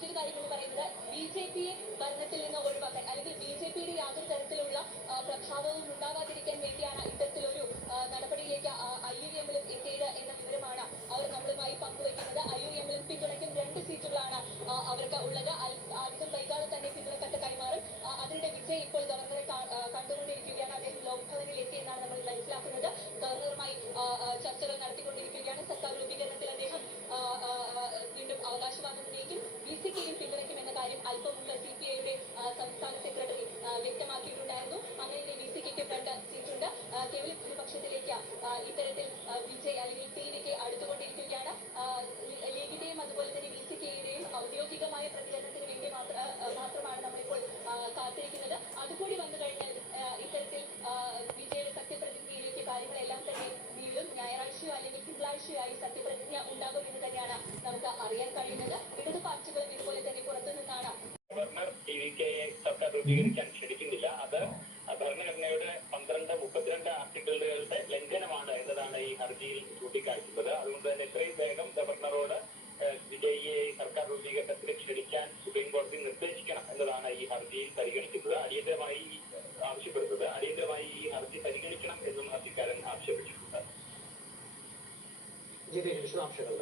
മറ്റൊരു കാര്യം എന്ന് പറയുന്നത് ബിജെപിയെ ഭരണത്തിൽ നിന്ന് ഒഴിവാക്കാൻ അല്ലെങ്കിൽ ബിജെപിയുടെ യാതൊരു തരത്തിലുള്ള പ്രഭാവവും ഉണ്ടാകാതിരിക്കാൻ വേണ്ടിയാണ് ഇത്തരത്തിലൊരു നടപടിയിലേക്ക് IUMലും എത്തിയത് എന്ന വിവരമാണ് അവർ നമ്മളുമായി പങ്കുവയ്ക്കുന്നത്. IUMലും പിന്തുണയ്ക്കും 2 സീറ്റുകളാണ് അവർക്ക് ഉള്ളത്. ആദ്യം വൈകാതെ തന്നെ പിന്തുണക്കത്ത് കൈമാറും. അതിനിടെ വിജയ് ഇപ്പോൾ ഗവർണറെ കണ്ടുകൊണ്ടിരിക്കുകയാണ്. അദ്ദേഹം ലോക്ഭവനിൽ എത്തിയെന്നാണ് നമ്മൾ മനസ്സിലാക്കുന്നത്. ഗവർണറുമായി ചർച്ചകൾ നടത്തിക്കൊണ്ടിരിക്കുകയാണ്. സർക്കാർ രൂപീകരണത്തിൽ അദ്ദേഹം വീണ്ടും അവകാശവാദം ഉന്നയിക്കും. VCKയും പിന്തുണയ്ക്കുമെന്ന കാര്യം അല്പം മുമ്പ് CPIയുടെ സംസ്ഥാന സെക്രട്ടറി വ്യക്തമാക്കിയിട്ടുണ്ടായിരുന്നു. അങ്ങനെ VCKയ്ക്ക് 2 സീറ്റുണ്ട്. കേവല ഭൂരിപക്ഷത്തിലേക്ക് ഇത്തരത്തിൽ വിജയ് അല്ലെങ്കിൽ TVK അടുത്തുകൊണ്ടിരിക്കുകയാണ്. ലീഗിന്റെയും അതുപോലെ തന്നെ VCKയുടെയും ഔദ്യോഗികമായ പ്രതികരണത്തിന് വേണ്ടി മാത്രമാണ് നമ്മളിപ്പോൾ കാത്തിരിക്കുന്നത്. അതുകൂടി വന്നു കഴിഞ്ഞാൽ ഇത്തരത്തിൽ വിജയുടെ സത്യപ്രതിജ്ഞയിലേക്ക് കാര്യങ്ങളെല്ലാം തന്നെ വീണ്ടും ഞായറാഴ്ചയോ അല്ലെങ്കിൽ തിങ്കളാഴ്ചയായി സത്യപ്രതിജ്ഞ ഉണ്ടാകും എന്ന് തന്നെയാണ് നമുക്ക് അറിയാൻ കഴിയുന്നത്. ഇടതു പാർട്ടികളും ഇതുപോലെ തന്നെ പുറത്തുനിന്നാണ് സർക്കാർ രൂപീകരിക്കാൻ ക്ഷണിക്കുന്നില്ല. അത് ഭരണഘടനയുടെ 12-32 ആർട്ടിക്കിളുകളുടെ ലംഘനമാണ് എന്നതാണ് ഈ ഹർജിയിൽ ചൂണ്ടിക്കാണിക്കുന്നത്. അതുകൊണ്ട് തന്നെ എത്രയും വേഗം ഗവർണറോട് വിജയിയെ സർക്കാർ രൂപീകരണത്തിന് ക്ഷണിക്കാൻ സുപ്രീം കോടതി നിർദ്ദേശിക്കണം എന്നതാണ് ഈ ഹർജിയിൽ പരിഗണിക്കുന്നത്. അടിയന്തരമായി ആവശ്യപ്പെടുന്നത് അടിയന്തരമായി ഈ ഹർജി പരിഗണിക്കണം എന്നും ഹർജിക്കാരൻ ആവശ്യപ്പെട്ടിട്ടുണ്ട്. വിശദാംശങ്ങൾ